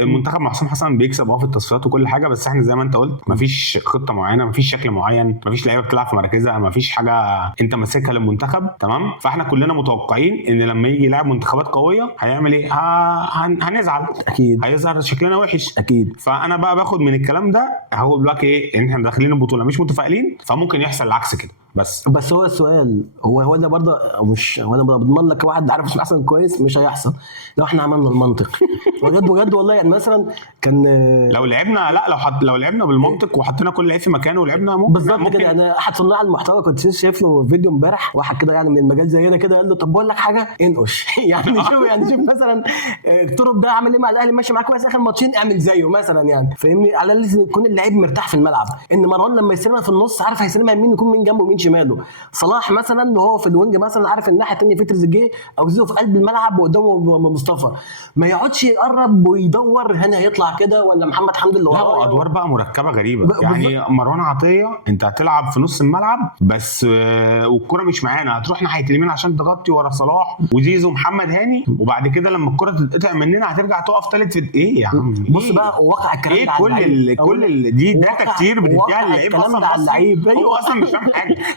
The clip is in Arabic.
المنتخب مع حسام حسن بيكسب في التصفيات وكل حاجه، بس احنا زي ما انت قلت مفيش خطه معينه، مفيش شكل معين، مفيش لعيبه بتلعب في مراكزها، مفيش حاجه انت ماسكها للمنتخب. تمام. فاحنا كلنا متوقعين ان لما يجي لاعب منتخبات قويه هيعمل ايه؟ هنزعل اكيد، هيظهر شكلنا وحش اكيد. فانا بقى باخد من الكلام ده، هاخد لك ايه؟ ان احنا داخلين البطوله مش متفائلين، فممكن يحصل العكس كده. بس هو السؤال هو ده برضه، مش هو انا بضمن لك واحد عارف مش احسن كويس مش هيحصل لو احنا عملنا المنطق. بجد بجد والله. يعني مثلا كان لو لعبنا، لا لو لعبنا بالمنطق وحطينا كل لعيب في مكانه ولعبنا ممكن بالظبط كده. انا احد صناع المحتوى كنت شايف له فيديو امبارح، واحد كده يعني من المجال زينا كده قال له طب بقول لك حاجه انقش. يعني شوف مثلا الطرب ده عامل ايه مع الاهلي، ماشي معاك كويس اخر ماتشين، اعمل زيه مثلا يعني، فاهمني؟ على لازم يكون اللعيب مرتاح في الملعب. ان مروان لما يستلمها في النص عارف هيستلمها مين، يكون مين جنبه ومين شماله. صلاح مثلا وهو في الوينج مثلا عارف الناحيه الثانيه في تريزيجيه او زيزو في قلب الملعب وقدامه مصطفى، ما يقعدش يقرب ويدور هنا هيطلع كده ولا محمد حمدي اللي لا وراه. ادوار بقى مركبه غريبه يعني. مروان عطيه انت هتلعب في نص الملعب بس والكره مش معانا، هتروح ناحيه اليمين عشان تغطي ورا صلاح وزيزو ومحمد هاني، وبعد كده لما الكره تتقطع مننا هترجع تقف ثالث في ايه يا عم؟ بص بقى واقع الكلام ايه ده على اللعيب. دي داتا كتير بتديها اللعيب اصلا هو اصلا مش فاهم حاجه.